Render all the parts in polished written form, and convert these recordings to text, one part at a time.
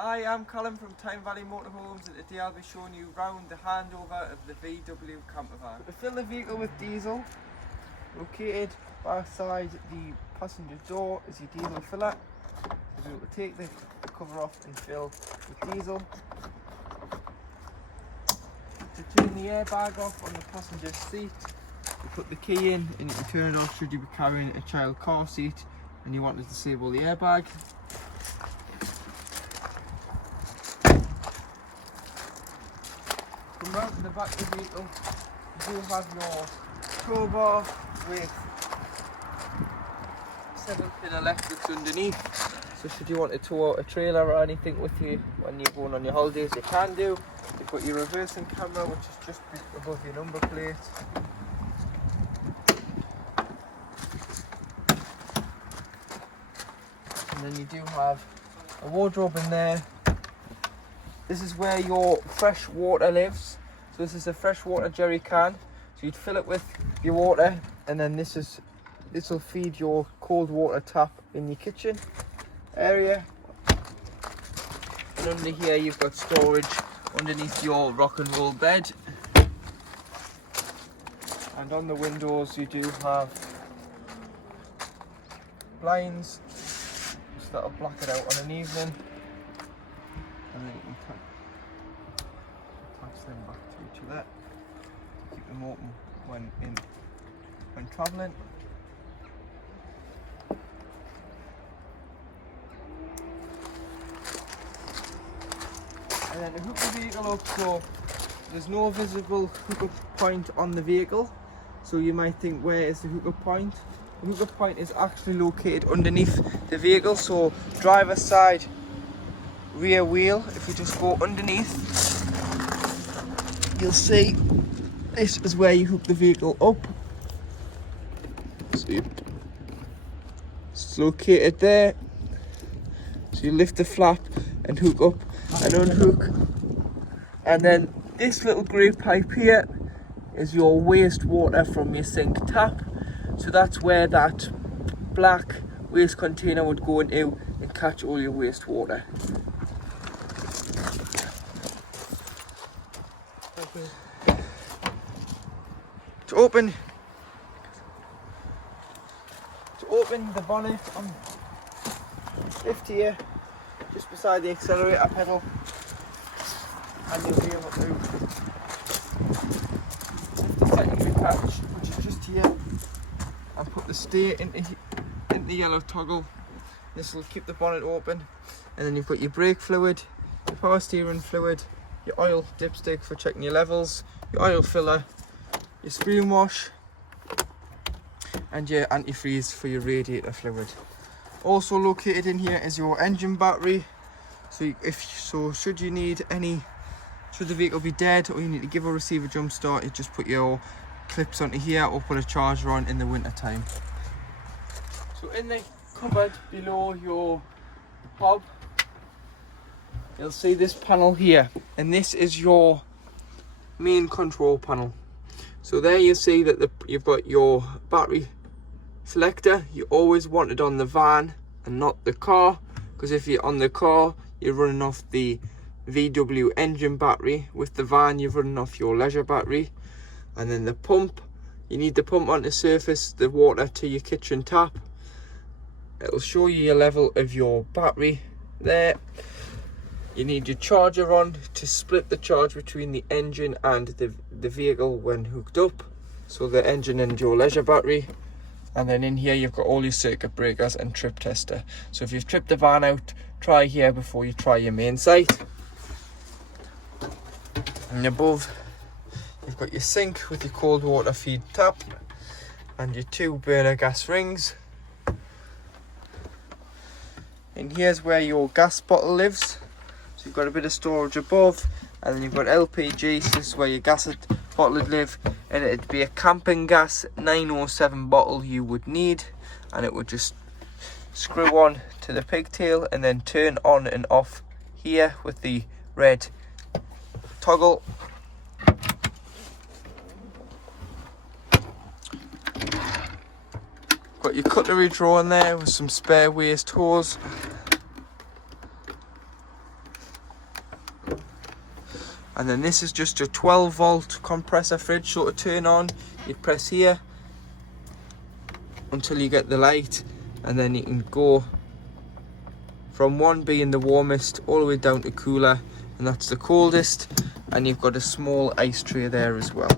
Hi, I'm Colin from Tyne Valley Motorhomes, and today I'll be showing you round the handover of the VW Campervan. To fill the vehicle with diesel, located beside the passenger door is your diesel filler. You'll be able to take the cover off and fill with diesel. To turn the airbag off on the passenger seat, you put the key in and you can turn it off should you be carrying a child car seat and you want to disable the airbag. From round to the back of the vehicle, you do have your crowbar with 7-pin electrics underneath. So should you want to tow out a trailer or anything with you when you're going on your holidays, you can do. You've got your reversing camera, which is just above your number plate. And then you do have a wardrobe in there. This is where your fresh water lives. So this is a fresh water jerry can. So you'd fill it with your water, and then this will feed your cold water tap in your kitchen area. And under here you've got storage underneath your rock and roll bed. And on the windows you do have blinds, just that'll black it out on an evening. And then you can attach them back to each other. Keep them open when travelling. And then to hook the vehicle up, so there's no visible hookup point on the vehicle. So you might think, where is the hookup point? The hookup point is actually located underneath the vehicle. So driver's side rear wheel, if you just go underneath, you'll see this is where you hook the vehicle up. So it's located there. So you lift the flap and hook up and unhook. And then this little grey pipe here is your wastewater from your sink tap. So that's where that black waste container would go into and catch all your wastewater. To open the bonnet, lift here, just beside the accelerator pedal, and you'll be able to the secondary catch, which is just here, and put the steer into the yellow toggle. This will keep the bonnet open, and then you've got your brake fluid, your power steering fluid, your oil dipstick for checking your levels, your oil filler, your screen wash, and your antifreeze for your radiator fluid. Also located in here is your engine battery. So should you need should the vehicle be dead or you need to give or receive a jump start, you just put your clips onto here or put a charger on in the winter time. So in the cupboard below your hob, you'll see this panel here, and this is your main control panel. So there you see that you've got your battery selector. You always want it on the van and not the car, because if you're on the car you're running off the VW engine battery. With the van you're running off your leisure battery. And then the pump, you need the pump on to surface the water to your kitchen tap. It'll show you your level of your battery there. You need your charger on to split the charge between the engine and the vehicle when hooked up. So the engine and your leisure battery. And then in here you've got all your circuit breakers and trip tester. So if you've tripped the van out, try here before you try your main site. And above you've got your sink with your cold water feed tap and your 2 burner gas rings. And here's where your gas bottle lives. So you've got a bit of storage above, and then you've got LPG, so this is where your gas bottle would live, and it'd be a camping gas 907 bottle you would need, and it would just screw on to the pigtail and then turn on and off here with the red toggle. Got your cutlery drawer in there with some spare waste hose. And then this is just a 12-volt compressor fridge. So to turn on, you press here until you get the light, and then you can go from 1 being the warmest all the way down to cooler, and that's the coldest. And you've got a small ice tray there as well.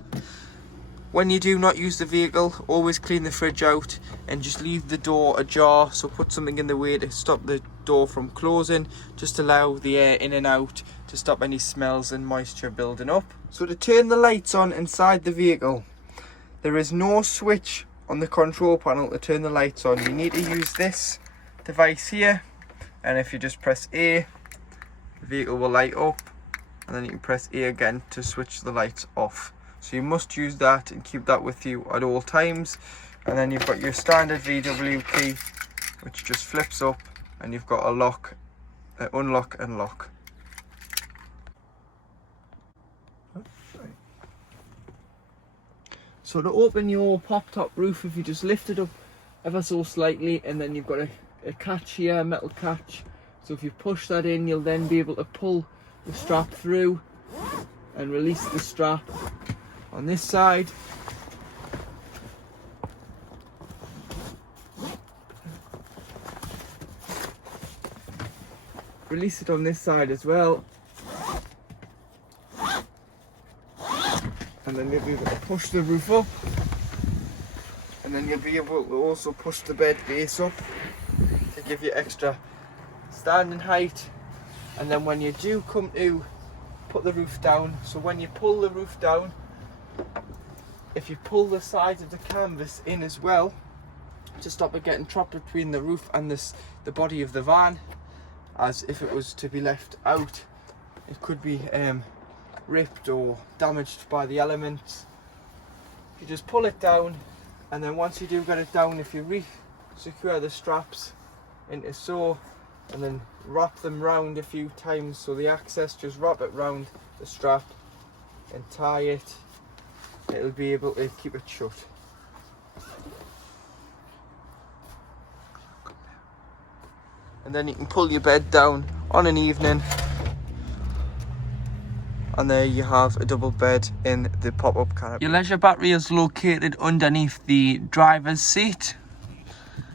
When you do not use the vehicle, always clean the fridge out and just leave the door ajar. So put something in the way to stop the door from closing, just allow the air in and out to stop any smells and moisture building up. So to turn the lights on inside the vehicle, there is no switch on the control panel to turn the lights on. You need to use this device here, and if you just press A, the vehicle will light up, and then you can press A again to switch the lights off. So you must use that and keep that with you at all times. And then you've got your standard VW key, which just flips up, and you've got a lock, unlock and lock. So to open your pop-top roof, if you just lift it up ever so slightly, and then you've got a catch here, a metal catch. So if you push that in, you'll then be able to pull the strap through and release the strap on this side. Release it on this side as well. And then you'll be able to push the roof up. And then you'll be able to also push the bed base up to give you extra standing height. And then when you do come to put the roof down, so when you pull the roof down, if you pull the sides of the canvas in as well to stop it getting trapped between the roof and the body of the van, as if it was to be left out, it could be ripped or damaged by the elements. You just pull it down, and then once you do get it down, if you re-secure the straps into so, and then wrap them round a few times, so the access, just wrap it round the strap and tie it, it'll be able to keep it shut. And then you can pull your bed down on an evening, and there you have a double bed in the pop-up canopy. Your leisure battery is located underneath the driver's seat,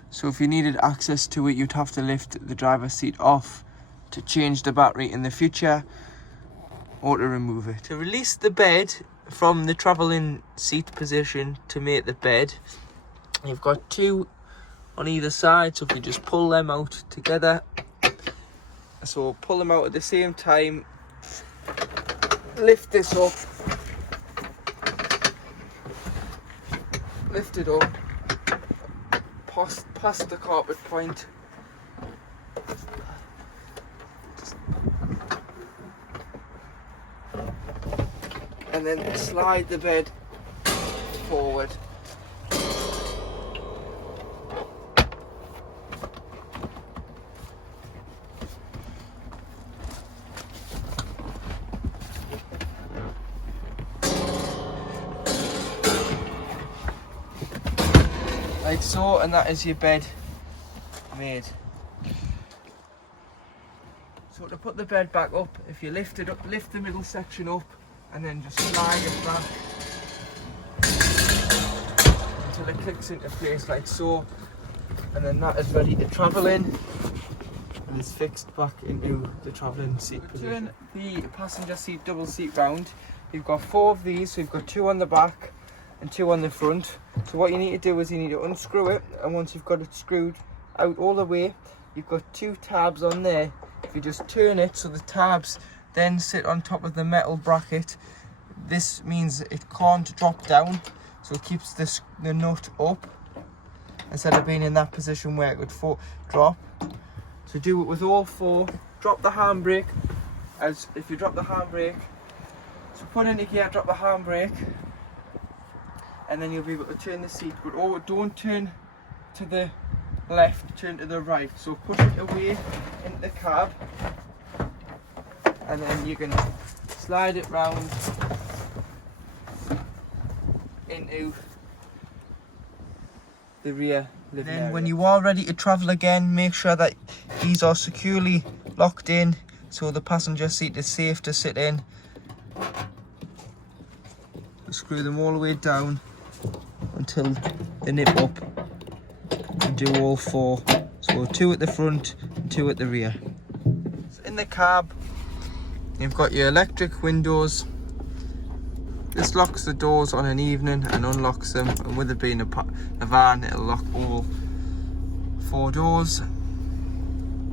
so if you needed access to it, you'd have to lift the driver's seat off to change the battery in the future, or to remove it. To release the bed from the travelling seat position to make the bed, you've got two on either side, so if you just pull them out together, so pull them out at the same time, lift this up, lift it up past the carpet point, and then slide the bed forward. Like so, and that is your bed made. So to put the bed back up, if you lift it up, lift the middle section up, and then just slide it back until it clicks into place like so, and then that is ready to travel in, and it's fixed back into the travelling seat position. Turn the passenger seat double seat round. You've got 4 of these, so you've got 2 on the back and 2 on the front. So what you need to do is you need to unscrew it, and once you've got it screwed out all the way, you've got 2 tabs on there. If you just turn it so the tabs then sit on top of the metal bracket, this means it can't drop down, so it keeps the nut up instead of being in that position where it would drop. So do it with all 4. Drop the handbrake, as if you drop the handbrake, so put into gear, drop the handbrake, and then you'll be able to turn the seat, but don't turn to the left, turn to the right. So push it away into the cab, and then you can slide it round into the rear living area. When you are ready to travel again, make sure that these are securely locked in so the passenger seat is safe to sit in. screw them all the way down until they nip up, and do all 4. So 2 at the front and 2 at the rear. So in the cab, you've got your electric windows. This locks the doors on an evening and unlocks them, and with it being a van, it'll lock all 4 doors.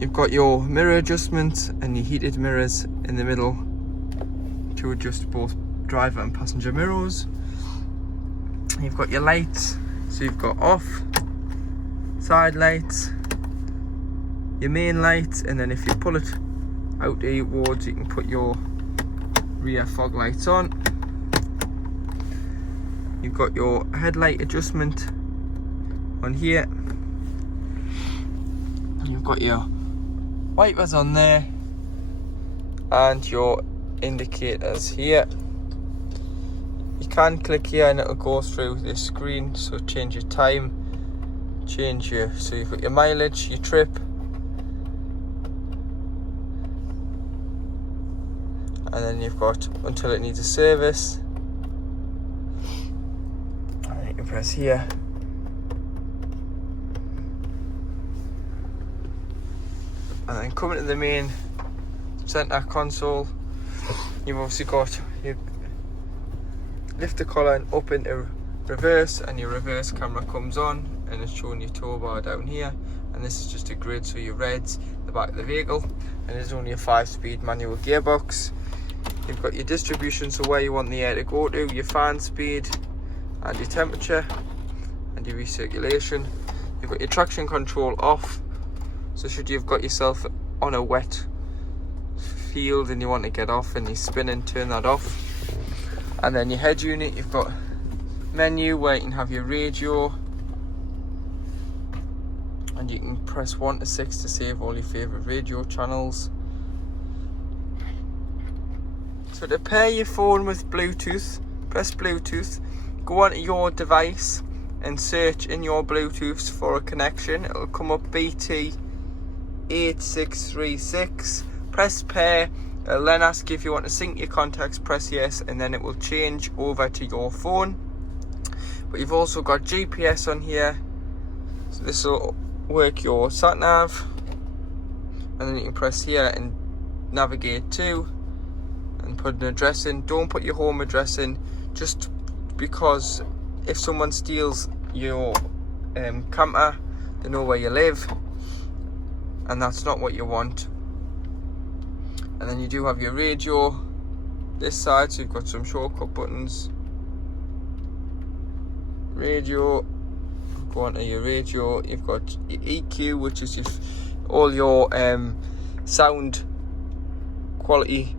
You've got your mirror adjustments and your heated mirrors in the middle to adjust both driver and passenger mirrors. You've got your lights, so you've got off, side lights, your main lights, and then if you pull it out towards, you can put your rear fog lights on. You've got your headlight adjustment on here, and you've got your wipers on there and your indicators here. You can click here and it'll go through this screen, so change your time, so you've got your mileage, your trip, and then you've got until it needs a service, and then you can press here. And then coming to the main centre console, you've obviously got your lift the collar and up into reverse, and your reverse camera comes on and it's showing your tow bar down here, and this is just a grid, so your red's the back of the vehicle, and there's only a 5-speed manual gearbox. You've got your distribution, so where you want the air to go to, your fan speed and your temperature and your recirculation. You've got your traction control off, so should you've got yourself on a wet field and you want to get off and you're spinning, turn that off. And then your head unit, you've got menu where you can have your radio, and you can press 1 to 6 to save all your favourite radio channels. So to pair your phone with Bluetooth, press Bluetooth, go onto your device and search in your Bluetooths for a connection. It'll come up BT 8636, press pair. It'll then ask you if you want to sync your contacts, press yes, and then it will change over to your phone. But you've also got GPS on here, so this will work your sat nav, and then you can press here and navigate to and put an address in. Don't put your home address in, just because if someone steals your camper, they know where you live, and that's not what you want. And then you do have your radio this side, so you've got some shortcut buttons. Radio, go on to your radio. You've got your EQ, which is all your sound quality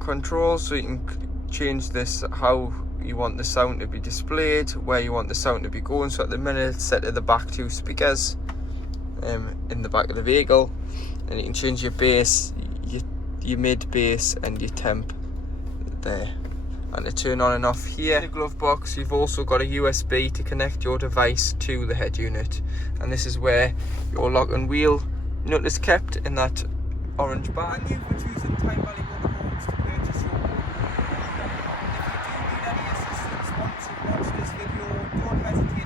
controls, so you can change this how you want the sound to be displayed, where you want the sound to be going. So at the minute it's set to the back 2 speakers in the back of the vehicle, and you can change your bass, your mid bass and your temp there, and to turn on and off here. In the glove box you've also got a USB to connect your device to the head unit, and this is where your lock and wheel nut is kept in that orange bag. Thank you for choosing Time Valley Motorhomes to purchase your home. If you do need any assistance once you've watched this video, don't hesitate